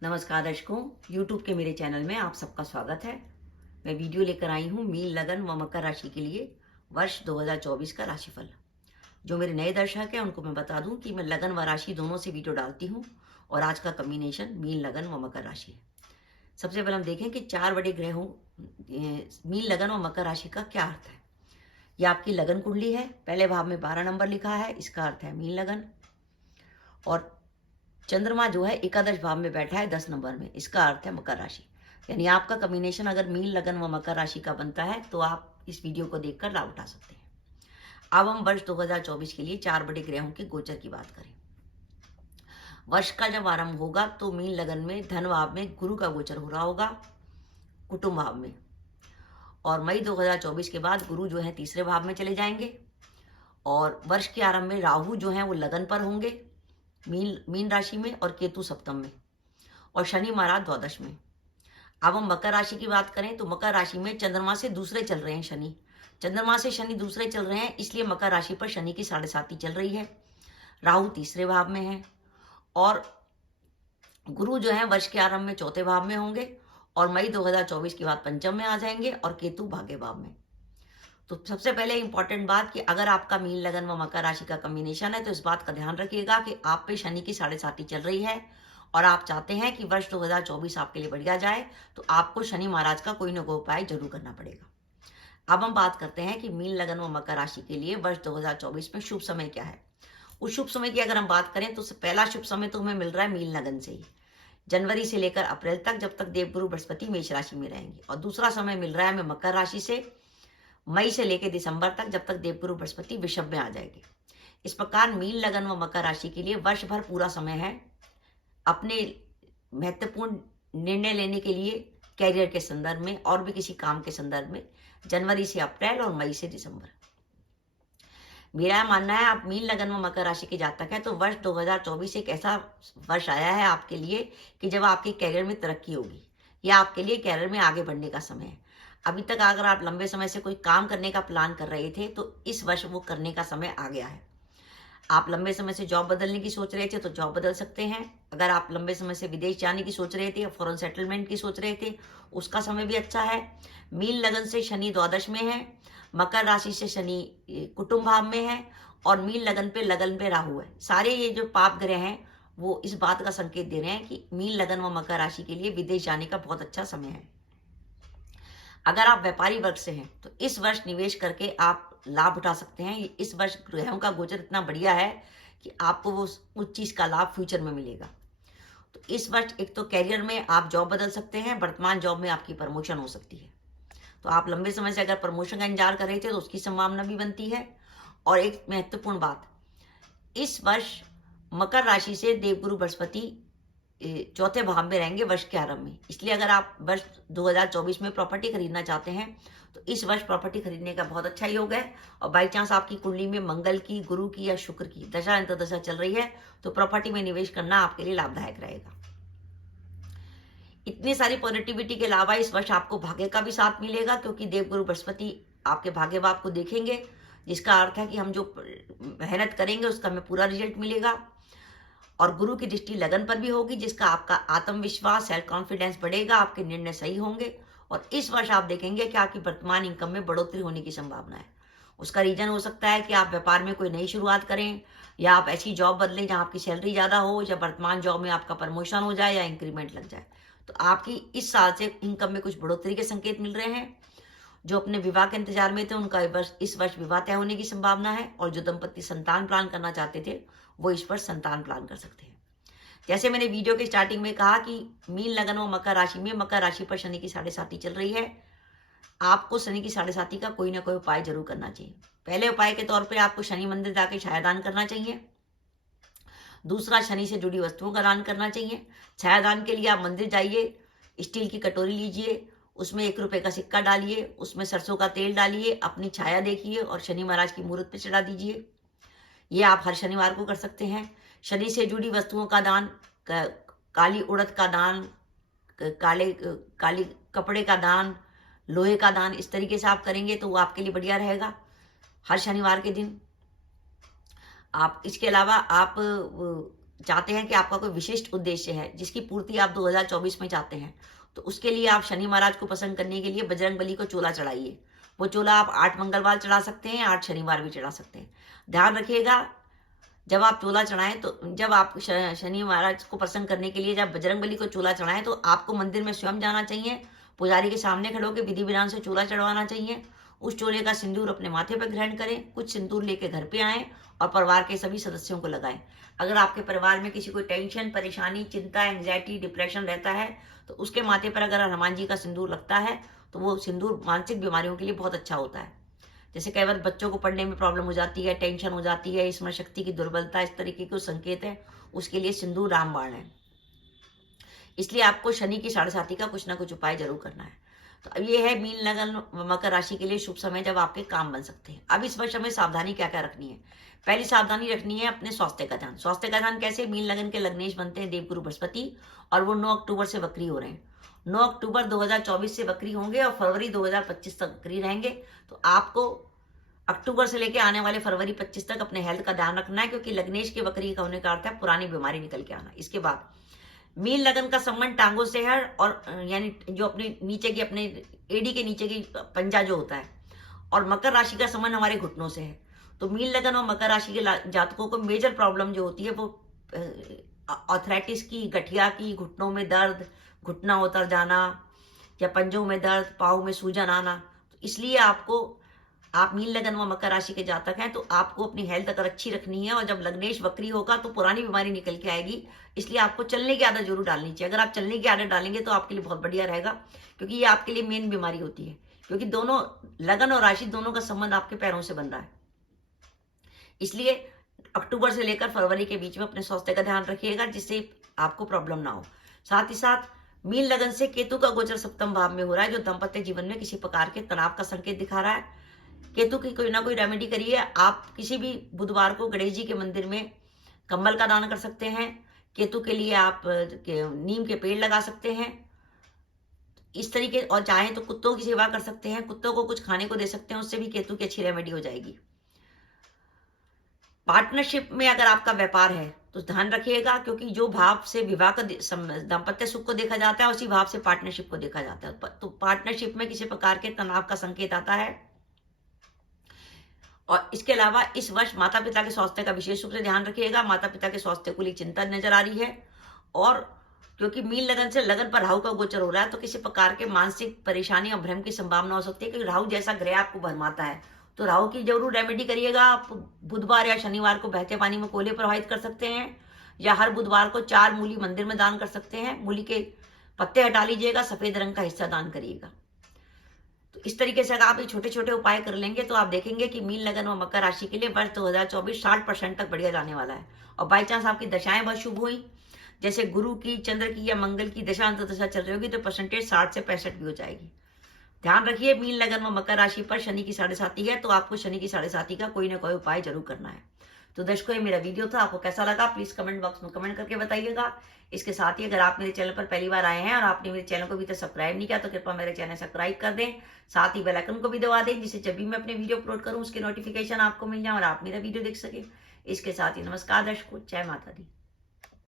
नमस्कार दर्शकों, YouTube के मेरे चैनल में आप सबका स्वागत है। मैं वीडियो लेकर आई हूँ मीन, लगन व मकर राशि के लिए वर्ष 2024 का राशिफल। जो मेरे नए दर्शक हैं उनको मैं बता दूं कि मैं लगन व राशि दोनों से वीडियो डालती हूँ और आज का कॉम्बिनेशन मीन, लगन व मकर राशि है। सबसे पहले हम देखें कि 4 बड़े ग्रहों मीन, लगन व मकर राशि का क्या अर्थ है। यह आपकी लगन कुंडली है। पहले भाव में 12 नंबर लिखा है, इसका अर्थ है मीन लगन। और चंद्रमा जो है एकादश भाव में बैठा है 10 नंबर में, इसका अर्थ है मकर राशि। यानी आपका कॉम्बिनेशन अगर मीन, लगन व मकर राशि का बनता है तो आप इस वीडियो को देखकर लाभ उठा सकते हैं। अब हम वर्ष 2024 के लिए 4 बड़े ग्रहों के गोचर की बात करें। वर्ष का जब आरंभ होगा तो मीन लगन में धन भाव में गुरु का गोचर हो रहा होगा, कुटुंब भाव में। और मई 2024 के बाद गुरु जो है तीसरे भाव में चले जाएंगे और वर्ष के आरंभ में राहु जो है वो लगन पर होंगे मीन राशि में और केतु सप्तम में और शनि महाराज द्वादश में। अब हम मकर राशि की बात करें तो मकर राशि में चंद्रमा से दूसरे चल रहे हैं शनि। चंद्रमा से शनि दूसरे चल रहे हैं, इसलिए मकर राशि पर शनि की 7.5 चल रही है। राहु तीसरे भाव में है और गुरु जो है वर्ष के आरंभ में चौथे भाव में होंगे और मई 2024 के बाद पंचम में आ जाएंगे और केतु भाग्य भाव में। तो सबसे पहले इंपॉर्टेंट बात कि अगर आपका मीन, लगन व मकर राशि का कॉम्बिनेशन है तो इस बात का ध्यान रखिएगा कि आप पे शनि की 7.5 चल रही है और आप चाहते हैं कि वर्ष 2024 आपके लिए बढ़िया जाए, तो आपको शनि महाराज का कोई ना कोई उपाय जरूर करना पड़ेगा। अब हम बात करते हैं कि मीन, लगन व मकर राशि के लिए वर्ष 2024 में शुभ समय क्या है। उस शुभ समय की अगर हम बात करें तो पहला शुभ समय तो हमें मिल रहा है मीन लगन से ही, जनवरी से लेकर अप्रैल तक, जब तक देवगुरु बृहस्पति मेष राशि में रहेंगे। और दूसरा समय मिल रहा है हमें मकर राशि से मई से लेकर दिसंबर तक, जब तक देवगुरु बृहस्पति वृषभ में आ जाएंगे। इस प्रकार मीन, लगन व मकर राशि के लिए वर्ष भर पूरा समय है अपने महत्वपूर्ण निर्णय लेने के लिए, कैरियर के संदर्भ में और भी किसी काम के संदर्भ में, जनवरी से अप्रैल और मई से दिसंबर। मेरा मानना है आप मीन, लगन व मकर राशि के जातक है तो वर्ष 2024 एक ऐसा वर्ष आया है आपके लिए कि जब आपके कैरियर में तरक्की होगी या आपके लिए कैरियर में आगे बढ़ने का समय है। अभी तक अगर आप लंबे समय से कोई काम करने का प्लान कर रहे थे तो इस वर्ष वो करने का समय आ गया है। आप लंबे समय से जॉब बदलने की सोच रहे थे तो जॉब बदल सकते हैं। अगर आप लंबे समय से विदेश जाने की सोच रहे थे या फॉरेन सेटलमेंट की सोच रहे थे, उसका समय भी अच्छा है। मीन लगन से शनि द्वादश में है, मकर राशि से शनि कुटुंब भाव में है और मीन लगन पे राहु है। सारे ये जो पाप ग्रह हैं वो इस बात का संकेत दे रहे हैं कि मीन, लगन व मकर राशि के लिए विदेश जाने का बहुत अच्छा समय है। अगर आप व्यापारी वर्ग से हैं तो इस वर्ष निवेश करके आप लाभ उठा सकते हैं। इस वर्ष ग्रहों का गोचर इतना बढ़िया है कि आपको वो उस चीज का लाभ फ्यूचर में मिलेगा। तो इस वर्ष एक तो कैरियर में आप जॉब बदल सकते हैं, वर्तमान जॉब में आपकी प्रमोशन हो सकती है। तो आप लंबे समय से अगर प्रमोशन का इंतजार कर रहे थे तो उसकी संभावना भी बनती है। और एक महत्वपूर्ण बात, इस वर्ष मकर राशि से देवगुरु बृहस्पति चौथे भाव में रहेंगे वर्ष के आरंभ में। इसलिए अगर आप वर्ष 2024 में प्रॉपर्टी खरीदना चाहते हैं तो इस वर्ष प्रॉपर्टी खरीदने का बहुत अच्छा योग है। और बाई चांस आपकी कुंडली में मंगल की, गुरु की या शुक्र की दशा अंतर्दशा चल रही है तो प्रॉपर्टी में निवेश करना आपके लिए लाभदायक रहेगा। इतनी सारी पॉजिटिविटी के अलावा इस वर्ष आपको भाग्य का भी साथ मिलेगा, क्योंकि देवगुरु बृहस्पति आपके भाग्य भाव को देखेंगे, जिसका अर्थ है कि हम जो मेहनत करेंगे उसका हमें पूरा रिजल्ट मिलेगा। और गुरु की दृष्टि लगन पर भी होगी, जिसका आपका आत्मविश्वास, सेल्फ कॉन्फिडेंस बढ़ेगा, आपके निर्णय सही होंगे। और इस वर्ष आप देखेंगे कि आपकी वर्तमान इनकम में बढ़ोतरी होने की संभावना है। उसका रीजन हो सकता है कि आप व्यापार में कोई नई शुरुआत करें या आप ऐसी जॉब बदलें जहां आपकी सैलरी ज्यादा हो या वर्तमान जॉब में आपका प्रमोशन हो जाए या इंक्रीमेंट लग जाए। तो आपकी इस साल से इनकम में कुछ बढ़ोतरी के संकेत मिल रहे हैं। जो अपने विवाह के इंतजार में थे उनका इस वर्ष विवाह तय होने की संभावना है और जो दंपति संतान प्लान करना चाहते थे वो इस वर्ष संतान प्लान कर सकते हैं। जैसे मैंने वीडियो के स्टार्टिंग में कहा कि मीन, लगन व मकर राशि में, मकर राशि पर शनि की 7.5 चल रही है। आपको शनि की 7.5 का कोई ना कोई उपाय जरूर करना चाहिए। पहले उपाय के तौर पे आपको शनि मंदिर जाके छायादान करना चाहिए। दूसरा, शनि से जुड़ी वस्तुओं का दान करना चाहिए। छायादान के लिए आप मंदिर जाइए, स्टील की कटोरी लीजिए, उसमें 1 रुपए का सिक्का डालिए, उसमें सरसों का तेल डालिए, अपनी छाया देखिए और शनि महाराज की मूर्त पे चढ़ा दीजिए। ये आप हर शनिवार को कर सकते हैं। शनि से जुड़ी वस्तुओं का दान, काली उड़द का दान, काली कपड़े का दान, लोहे का दान, इस तरीके से आप करेंगे तो वो आपके लिए बढ़िया रहेगा हर शनिवार के दिन। आप इसके अलावा आप चाहते हैं कि आपका कोई विशिष्ट उद्देश्य है जिसकी पूर्ति आप 2024 में चाहते हैं, तो उसके लिए आप शनि महाराज को प्रसन्न करने के लिए बजरंग बली को चोला चढ़ाइए। वो चोला आप 8 मंगलवार चढ़ा सकते हैं, 8 शनिवार भी चढ़ा सकते हैं। ध्यान रखिएगा, जब आप चोला चढ़ाएं तो जब आप शनि महाराज को प्रसन्न करने के लिए जब बजरंग बली को चोला चढ़ाएं तो आपको मंदिर में स्वयं जाना चाहिए, पुजारी के सामने खड़े होकर विधि विधान से चोला चढ़वाना चाहिए। उस चोले का सिंदूर अपने माथे पर ग्रहण करें, कुछ सिंदूर लेके घर पे आएं और परिवार के सभी सदस्यों को लगाएं। अगर आपके परिवार में किसी को टेंशन, परेशानी, चिंता, एंग्जाइटी, डिप्रेशन रहता है तो उसके माथे पर अगर हनुमान जी का सिंदूर लगता है तो वो सिंदूर मानसिक बीमारियों के लिए बहुत अच्छा होता है। जैसे कई बार बच्चों को पढ़ने में प्रॉब्लम हो जाती है, टेंशन हो जाती है, स्मरण शक्ति की दुर्बलता, इस तरीके के संकेत है, उसके लिए सिंदूर रामबाण है। इसलिए आपको शनि की 7.5 का कुछ ना कुछ उपाय जरूर करना है। तो अब ये है मीन लगन मकर राशि के लिए शुभ समय जब आपके काम बन सकते हैं। अब इस वर्ष हमें सावधानी क्या क्या रखनी है। पहली सावधानी रखनी है अपने स्वास्थ्य का ध्यान। स्वास्थ्य का ध्यान कैसे? मीन लगन के लग्नेश बनते हैं देवगुरु बृहस्पति और वो 9 अक्टूबर से वक्री हो रहे हैं। 9 अक्टूबर 2024 से वक्री होंगे और फरवरी 2025 तक वक्री रहेंगे। तो आपको अक्टूबर से लेकर आने वाले फरवरी 25 तक अपने हेल्थ का ध्यान रखना है, क्योंकि लग्नेश के वक्री का होने का अर्थ है पुरानी बीमारी निकल के आना। इसके बाद मीन लगन का संबंध टांगों से है और यानी जो अपने नीचे की अपने एड़ी के नीचे की पंजा जो होता है, और मकर राशि का संबंध हमारे घुटनों से है। तो मीन लगन और मकर राशि के जातकों को मेजर प्रॉब्लम जो होती है वो आर्थराइटिस की, गठिया की, घुटनों में दर्द, घुटना उतर जाना या पंजों में दर्द, पाँव में सूजन आना। तो इसलिए आप मीन लगन व मकर राशि के जातक हैं तो आपको अपनी हेल्थ अगर अच्छी रखनी है, और जब लग्नेश वक्री होगा तो पुरानी बीमारी निकल के आएगी। इसलिए आपको चलने की आदत जरूर डालनी चाहिए। अगर आप चलने की आदत डालेंगे तो आपके लिए बहुत बढ़िया रहेगा, क्योंकि ये आपके लिए मेन बीमारी होती है, क्योंकि दोनों लगन और राशि दोनों का संबंध आपके पैरों से बन रहा है। इसलिए अक्टूबर से लेकर फरवरी के बीच में अपने स्वास्थ्य का ध्यान रखिएगा, जिससे आपको प्रॉब्लम ना हो। साथ ही साथ मीन लगन से केतु का गोचर सप्तम भाव में हो रहा है, जो दाम्पत्य जीवन में किसी प्रकार के तनाव का संकेत दिखा रहा है। केतु की कोई ना कोई रेमेडी करिए। आप किसी भी बुधवार को गणेश जी के मंदिर में कंबल का दान कर सकते हैं। केतु के लिए आप नीम के पेड़ लगा सकते हैं इस तरीके, और चाहें तो कुत्तों की सेवा कर सकते हैं, कुत्तों को कुछ खाने को दे सकते हैं, उससे भी केतु की अच्छी रेमेडी हो जाएगी। पार्टनरशिप में अगर आपका व्यापार है तो ध्यान रखिएगा, क्योंकि जो भाव से विवाह का दाम्पत्य सुख को देखा जाता है उसी भाव से पार्टनरशिप को देखा जाता है। तो पार्टनरशिप में किसी प्रकार के तनाव का संकेत आता है। और इसके अलावा इस वर्ष माता पिता के स्वास्थ्य का विशेष रूप से ध्यान रखिएगा। माता पिता के स्वास्थ्य को लेकर चिंता नजर आ रही है, और क्योंकि मीन लगन से लगन पर राहु का गोचर हो रहा है तो किसी प्रकार के मानसिक परेशानी और भ्रम की संभावना हो सकती है, क्योंकि राहु जैसा ग्रह आपको भरमाता है। तो राहु की जरूर रेमेडी करिएगा। आप बुधवार या शनिवार को बहते पानी में कोले प्रवाहित कर सकते हैं, या हर बुधवार को 4 मूली मंदिर में दान कर सकते हैं। मूली के पत्ते हटा लीजिएगा, सफेद रंग का हिस्सा दान करिएगा। तो इस तरीके से अगर आप ये छोटे छोटे उपाय कर लेंगे तो आप देखेंगे कि मीन लगन व मकर राशि के लिए वर्ष 2024 60% तक बढ़िया जाने वाला है। और बाई चांस आपकी दशाएं बहुत शुभ हुई, जैसे गुरु की, चंद्र की या मंगल की दशा अंतर्दशा चल रही होगी, तो परसेंटेज 60 से 65 भी हो जाएगी। ध्यान रखिए, मीन लगन व मकर राशि पर शनि की 7.5 है, तो आपको शनि की 7.5 का कोई ना कोई उपाय जरूर करना है। तो दर्शकों, ये मेरा वीडियो था, आपको कैसा लगा प्लीज कमेंट बॉक्स में कमेंट करके बताइएगा। इसके साथ ही अगर आप मेरे चैनल पर पहली बार आए हैं और आपने मेरे चैनल को अभी तक सब्सक्राइब नहीं किया तो कृपया मेरे चैनल सब्सक्राइब कर दें, साथ ही बेल आइकन को भी दबा दें, जिससे जब भी मैं अपने वीडियो अपलोड करूं उसके नोटिफिकेशन आपको मिल जाए और आप मेरा वीडियो देख सके। इसके साथ ही नमस्कार दर्शकों, जय माता दी।